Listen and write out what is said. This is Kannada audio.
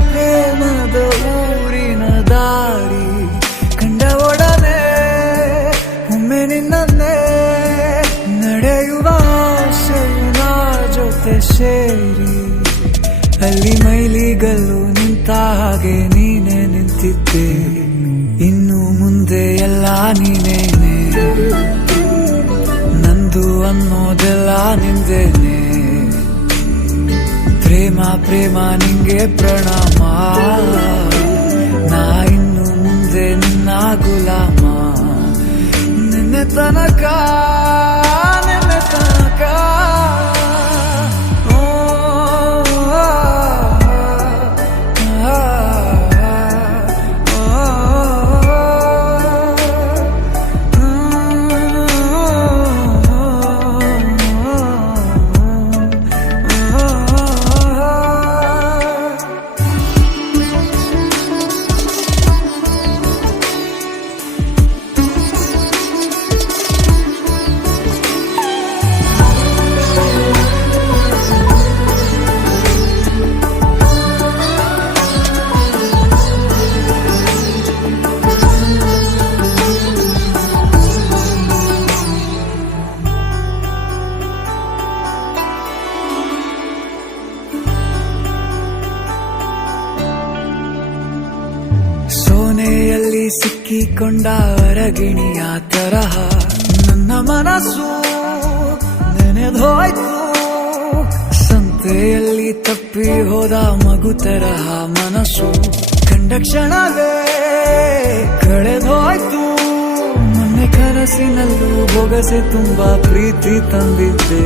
ಪ್ರೇಮದ ಊರಿನ ದಾರಿ ಕಂಡ ಒಡನೆ ಒಮ್ಮೆ ನಿನ್ನೇ ನಡೆಯುವ ಆಸೆಯ ಜೊತೆ ಸೇರಿ ಅಲ್ಲಿ ಮೈಲಿಗಲ್ಲು ನಿಂತ ಹಾಗೆ ನೀನೆ ನಿಂತಿದ್ದೆ. ಇನ್ನು ಮುಂದೆ ಎಲ್ಲ ನೀನೇನೆ, ನಂದು ಅನ್ನೋದೆಲ್ಲ ನಿಂದೇನೆ. ಪ್ರೇಮ ಪ್ರೇಮ ನಿಂಗೆ ಪ್ರಣಾಮ, ನಾ ಇನ್ನು ಮುಂದೆ ನಿನ್ನ ಗುಲಾಮ. ನಿನ್ನೆ ತನಕ ಸೋನೆಯಲ್ಲಿ ಸಿಕ್ಕಿಕೊಂಡ ಅರಗಿಣಿಯ ತರಹ ನನ್ನ ಮನಸ್ಸು ನೆನೆದೋಯ್ತು. ಸಂತೆಯಲ್ಲಿ ತಪ್ಪಿ ಹೋದ ಮಗು ತರಹ ಮನಸ್ಸು ಕಂಡ ಕ್ಷಣವೇ ಕಳೆದೋಯ್ತು. ಮೊನ್ನೆ ಕನಸಿನಲ್ಲೂ ಬೊಗಸೆ ತುಂಬಾ ಪ್ರೀತಿ ತಂದಿದ್ದೆ.